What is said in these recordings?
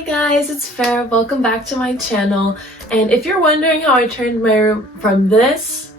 Hi guys, it's Fara. Welcome back to my channel. And if you're wondering how I turned my room from this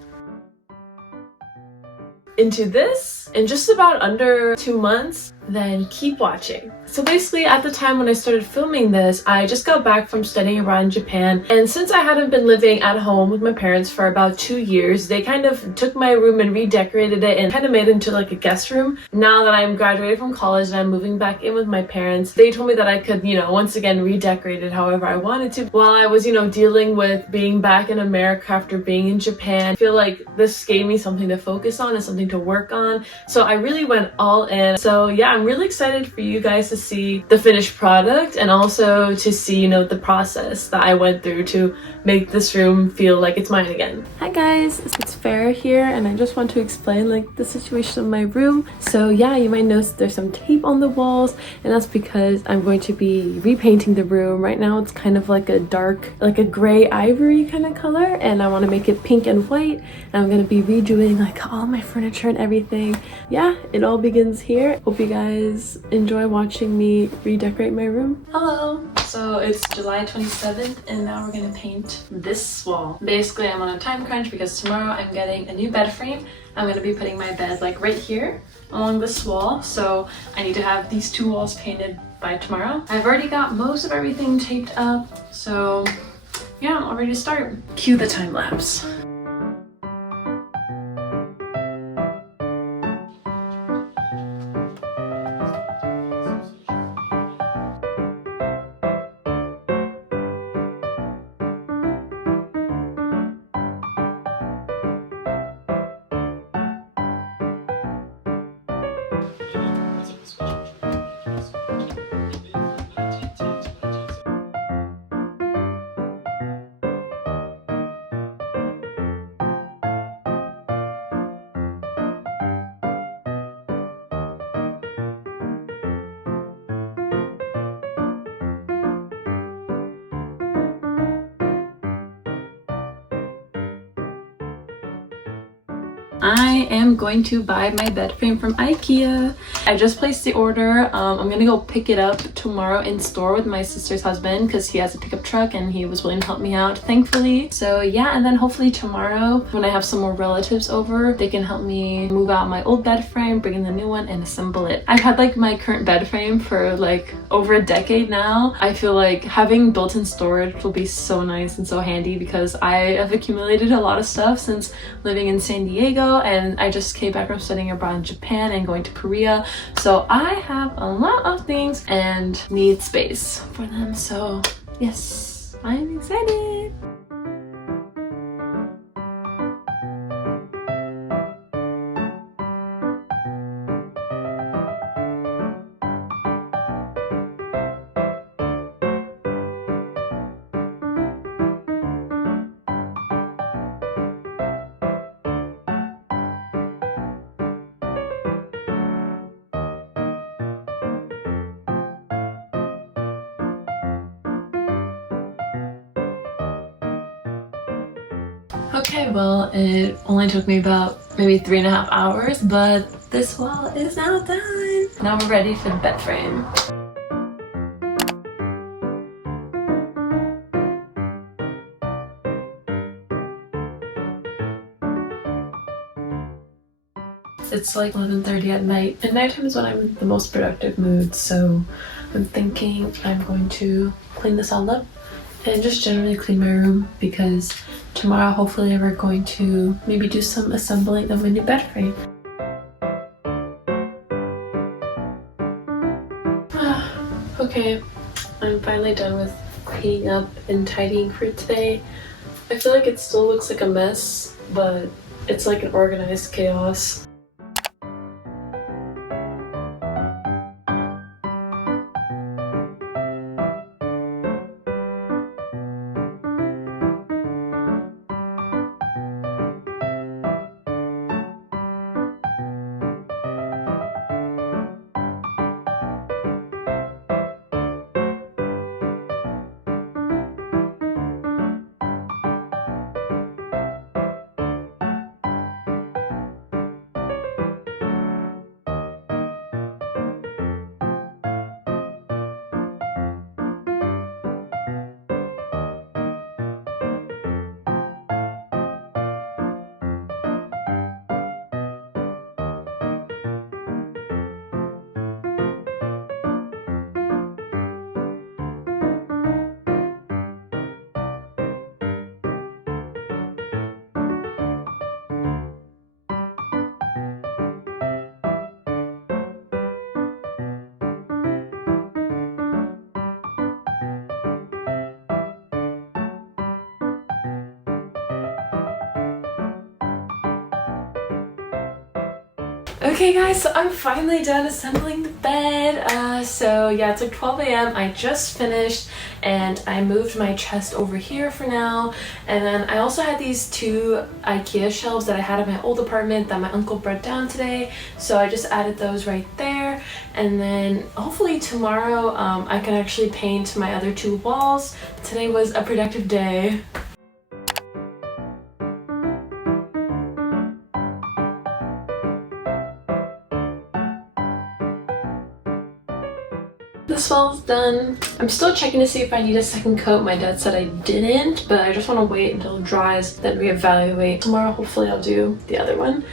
into this in just about under 2 months, then keep watching. So basically, at the time when I started filming this, I just got back from studying abroad in Japan, and since I hadn't been living at home with my parents for about 2 years, they kind of took my room and redecorated it and kind of made it into like a guest room. Now that I'm graduated from college and I'm moving back in with my parents, they told me that I could, once again redecorate it however I wanted to. While I was, dealing with being back in America after being in Japan, I feel like this gave me something to focus on and something to work on. So I really went all in. So yeah, I'm really excited for you guys to see the finished product and also to see, the process that I went through to make this room feel like it's mine again. Hi guys, it's Farah here, and I just want to explain the situation of my room. So yeah, you might notice there's some tape on the walls, and that's because I'm going to be repainting the room. Right now it's kind of like a dark, like a gray ivory kind of color, and I want to make it pink and white, and I'm going to be redoing all my furniture and everything. Yeah, it all begins here. Hope you guys enjoy watching me redecorate my room. Hello! So it's July 27th, and now we're gonna paint this wall. Basically, I'm on a time crunch because tomorrow I'm getting a new bed frame. I'm gonna be putting my bed right here along this wall, so I need to have these two walls painted by tomorrow. I've already got most of everything taped up, so yeah, I'm all ready to start. Cue the time lapse. I am going to buy my bed frame from IKEA. I just placed the order. I'm gonna go pick it up tomorrow in store with my sister's husband because he has a pickup truck and he was willing to help me out, thankfully. So yeah, and then hopefully tomorrow when I have some more relatives over, they can help me move out my old bed frame, bring in the new one, and assemble it. I've had my current bed frame for over a decade now. I feel like having built-in storage will be so nice and so handy because I have accumulated a lot of stuff since living in San Diego, and I just came back from studying abroad in Japan and going to Korea, so I have a lot of things and need space for them. So yes, I'm excited. Okay, well, it only took me about maybe 3.5 hours, but this wall is now done. Now we're ready for the bed frame. It's 11:30 at night, and nighttime is when I'm in the most productive mood, so I'm thinking I'm going to clean this all up and just generally clean my room because tomorrow hopefully we're going to maybe do some assembling of my new bed frame. Okay, I'm finally done with cleaning up and tidying for today. I feel like it still looks like a mess, but it's like an organized chaos. Okay guys, so I'm finally done assembling the bed. So yeah, it's like 12 a.m. I just finished and I moved my chest over here for now. And then I also had these two IKEA shelves that I had in my old apartment that my uncle brought down today. So I just added those right there. And then hopefully tomorrow I can actually paint my other two walls. Today was a productive day. This wall's done. I'm still checking to see if I need a second coat. My dad said I didn't, but I just want to wait until it dries, then reevaluate. Tomorrow, hopefully I'll do the other one.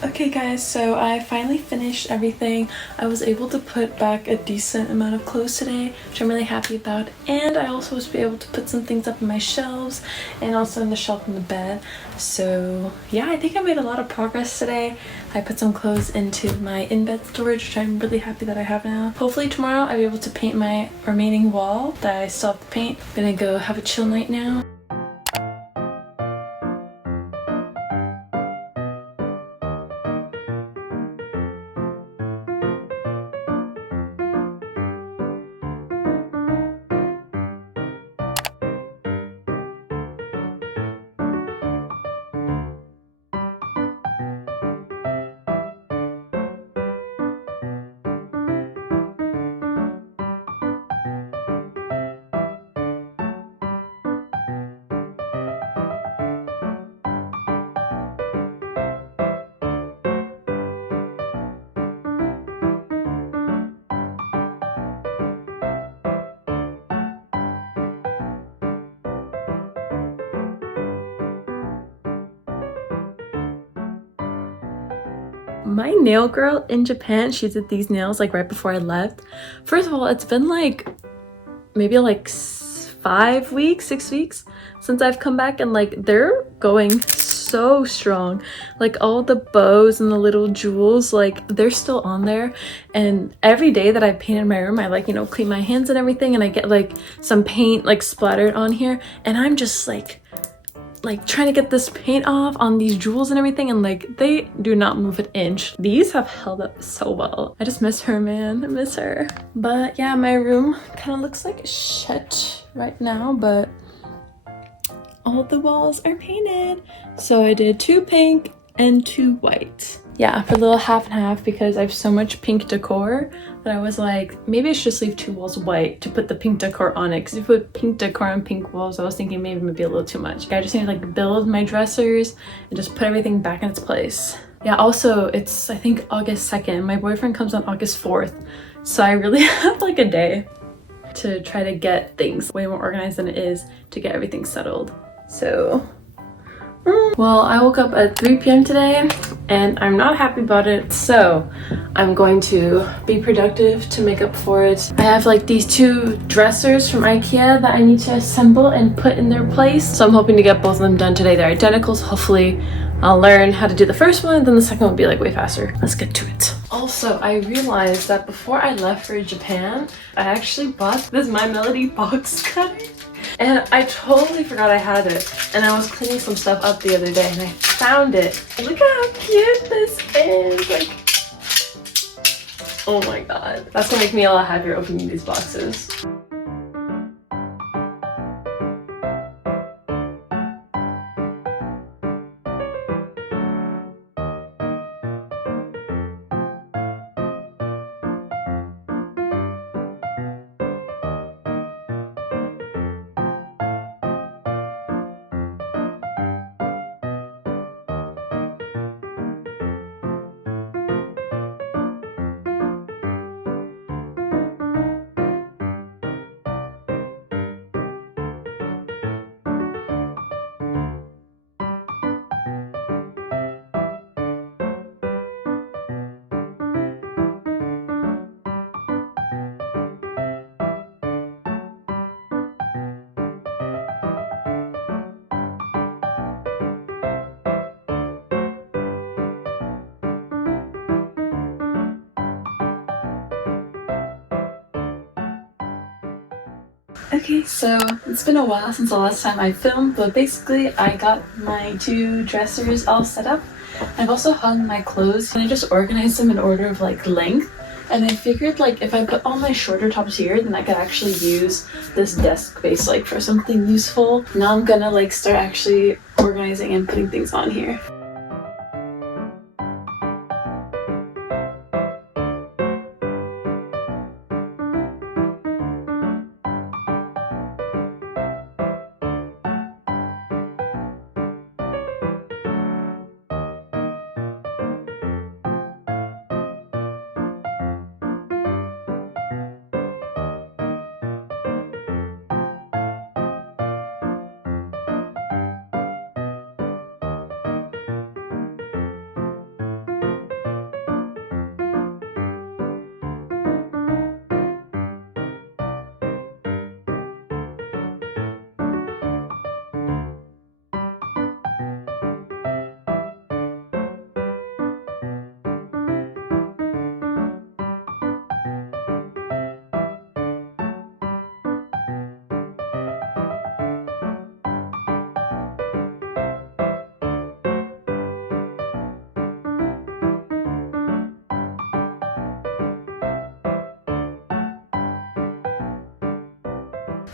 Okay guys, so I finally finished everything. I was able to put back a decent amount of clothes today, which I'm really happy about. And I also was able to put some things up in my shelves and also in the shelf in the bed. So yeah, I think I made a lot of progress today. I put some clothes into my in-bed storage, which I'm really happy that I have now. Hopefully tomorrow I'll be able to paint my remaining wall that I still have to paint. I'm gonna go have a chill night now. My nail girl in Japan, she did these nails like right before I left. First of all, it's been like maybe like 5 weeks, 6 weeks since I've come back, and like they're going so strong. Like all the bows and the little jewels, like they're still on there. And every day that I paint in my room, I like, you know, clean my hands and everything, and I get like some paint like splattered on here, and I'm just like trying to get this paint off on these jewels and everything, and like they do not move an inch. These have held up so well. I just miss her, man. I miss her. But yeah, my room kind of looks like shit right now, but all the walls are painted. So I did 2 pink and 2 white. Yeah, for a little half and half, because I have so much pink decor that I was like, maybe I should just leave 2 walls white to put the pink decor on it. Because if you put pink decor on pink walls, I was thinking maybe it would be a little too much. I just need to like build my dressers and just put everything back in its place. Yeah, also it's I think August 2nd. My boyfriend comes on August 4th. So I really have like a day to try to get things way more organized than it is to get everything settled. So well, I woke up at 3 p.m. today and I'm not happy about it, so I'm going to be productive to make up for it. I have like these 2 dressers from IKEA that I need to assemble and put in their place, so I'm hoping to get both of them done today. They're identical, so hopefully I'll learn how to do the first one, then the second one will be like way faster. Let's get to it. Also, I realized that before I left for Japan, I actually bought this My Melody box cutter. And I totally forgot I had it. And I was cleaning some stuff up the other day and I found it. Look at how cute this is. Like, oh my god. That's gonna make me a lot happier opening these boxes. Okay, so it's been a while since the last time I filmed, but basically I got my two dressers all set up. I've also hung my clothes and I just organized them in order of like length. And I figured like if I put all my shorter tops here, then I could actually use this desk space like for something useful. Now I'm gonna like start actually organizing and putting things on here.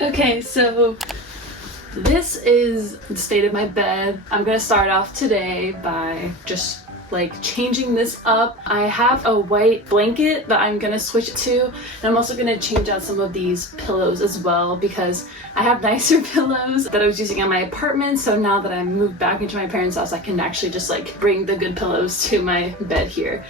Okay, so this is the state of my bed. I'm gonna start off today by just like changing this up. I have a white blanket that I'm gonna switch to, and I'm also gonna change out some of these pillows as well because I have nicer pillows that I was using at my apartment. So now that I moved back into my parents' house, I can actually just like bring the good pillows to my bed here.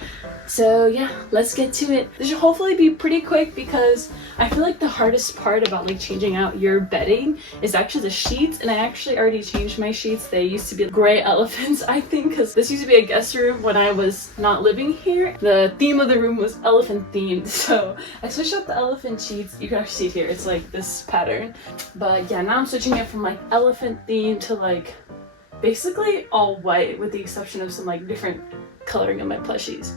So yeah, let's get to it. This should hopefully be pretty quick because I feel like the hardest part about like changing out your bedding is actually the sheets, and I actually already changed my sheets. They used to be gray elephants, I think, because this used to be a guest room when I was not living here. The theme of the room was elephant themed, so I switched out the elephant sheets. You can actually see it here, it's like this pattern. But yeah, now I'm switching it from like elephant theme to like basically all white with the exception of some like different coloring of my plushies.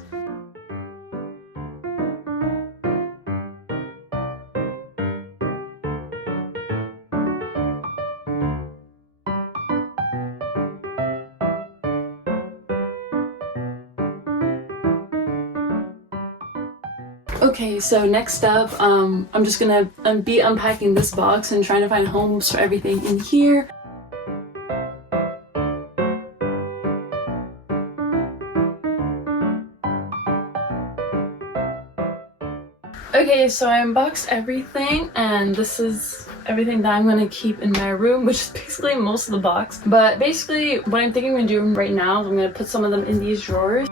Okay, so next up, I'm just gonna be unpacking this box and trying to find homes for everything in here. Okay, so I unboxed everything, and this is everything that I'm gonna keep in my room, which is basically most of the box. But basically, what I'm thinking I'm gonna do right now is I'm gonna put some of them in these drawers.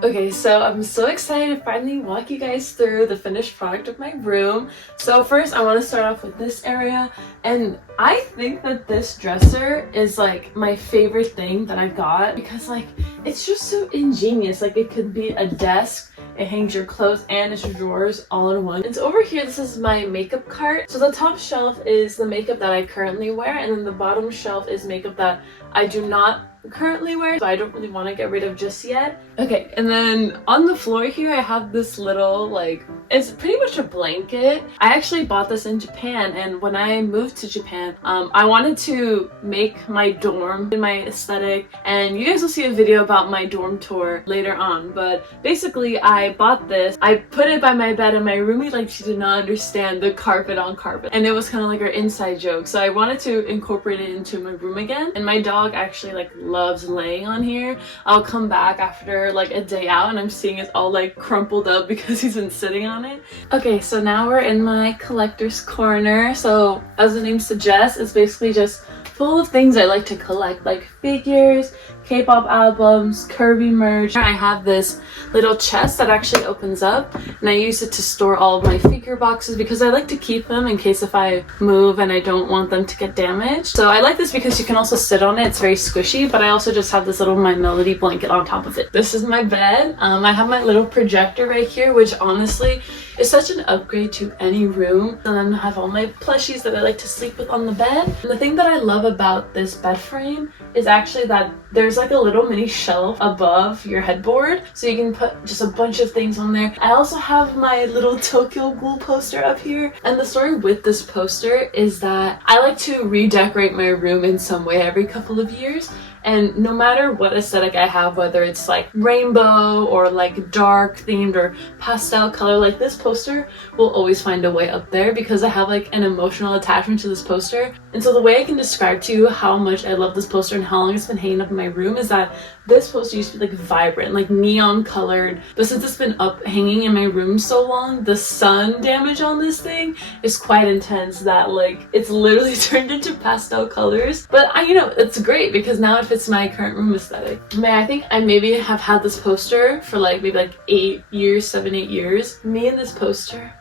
Okay, so I'm so excited to finally walk you guys through the finished product of my room. So first I want to start off with this area, and I think that this dresser is like my favorite thing that I got because like it's just so ingenious. Like it could be a desk, it hangs your clothes and its drawers all in one. And so over here, this is my makeup cart. So the top shelf is the makeup that I currently wear, and then the bottom shelf is makeup that I do not currently wear, so I don't really want to get rid of just yet. Okay, and then on the floor here I have this little, like, it's pretty much a blanket. I actually bought this in Japan, and when I moved to Japan, I wanted to make my dorm in my aesthetic, and you guys will see a video about my dorm tour later on. But basically I bought this, I put it by my bed, and my roommate, like, she did not understand the carpet on carpet, and it was kind of like her inside joke, so I wanted to incorporate it into my room again. And my dog actually like loves laying on here. I'll come back after like a day out and I'm seeing it all like crumpled up because he's been sitting on it. Okay, so now we're in my collector's corner. So as the name suggests, it's basically just full of things I like to collect, like figures, K-pop albums, Kirby merch. I have this little chest that actually opens up, and I use it to store all of my figure boxes because I like to keep them in case if I move and I don't want them to get damaged. So I like this because you can also sit on it. It's very squishy, but I also just have this little My Melody blanket on top of it. This is my bed. I have my little projector right here, which honestly is such an upgrade to any room. And then I have all my plushies that I like to sleep with on the bed. And the thing that I love about this bed frame is actually that there's like a little mini shelf above your headboard, so you can put just a bunch of things on there. I also have my little Tokyo Ghoul poster up here, and the story with this poster is that I like to redecorate my room in some way every couple of years. And no matter what aesthetic I have, whether it's like rainbow or like dark themed or pastel color, like this poster will always find a way up there because I have like an emotional attachment to this poster. And so the way I can describe to you how much I love this poster and how long it's been hanging up in my room is that this poster used to be like vibrant, like neon colored, but since it's been up hanging in my room so long, the sun damage on this thing is quite intense that like it's literally turned into pastel colors. But you know, it's great because now it fits my current room aesthetic. I think I maybe have had this poster for like maybe like 8 years, 7, 8 years. Me and this poster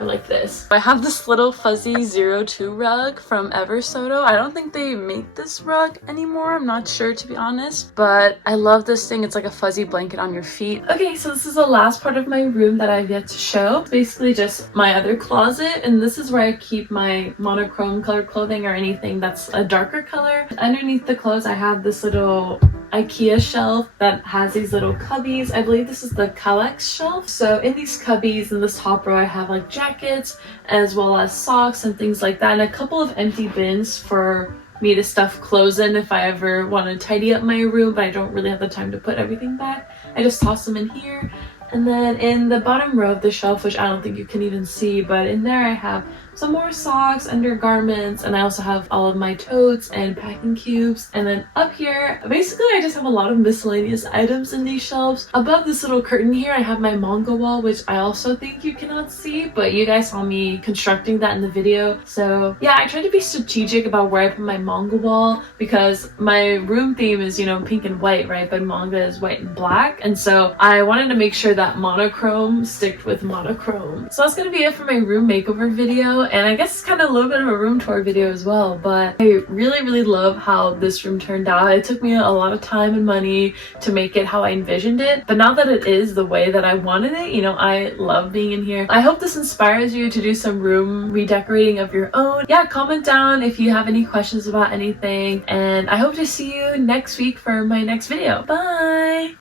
are like this. I have this little fuzzy 02 rug from Eversodo. I don't think they make this rug anymore. I'm not sure, to be honest, but I love this thing. It's like a fuzzy blanket on your feet. Okay, so this is the last part of my room that I've yet to show. It's basically just my other closet, and this is where I keep my monochrome color clothing or anything that's a darker color. Underneath the clothes, I have this little IKEA shelf that has these little cubbies. I believe this is the Kallax shelf. So in these cubbies in this top row, I have like jackets as well as socks and things like that, and a couple of empty bins for me to stuff clothes in if I ever want to tidy up my room, but I don't really have the time to put everything back. I just toss them in here. And then in the bottom row of the shelf, which I don't think you can even see, but in there I have some more socks, undergarments, and I also have all of my totes and packing cubes. And then up here, basically I just have a lot of miscellaneous items in these shelves. Above this little curtain here, I have my manga wall, which I also think you cannot see, but you guys saw me constructing that in the video. So yeah, I try to be strategic about where I put my manga wall because my room theme is, you know, pink and white, right? But manga is white and black. And so I wanted to make sure that monochrome sticked with monochrome. So that's gonna be it for my room makeover video. And I guess it's kind of a little bit of a room tour video as well, but I really love how this room turned out. It took me a lot of time and money to make it how I envisioned it, but now that it is the way that I wanted it, you know, I love being in here. I hope this inspires you to do some room redecorating of your own. Yeah, comment down if you have any questions about anything, and I hope to see you next week for my next video. Bye!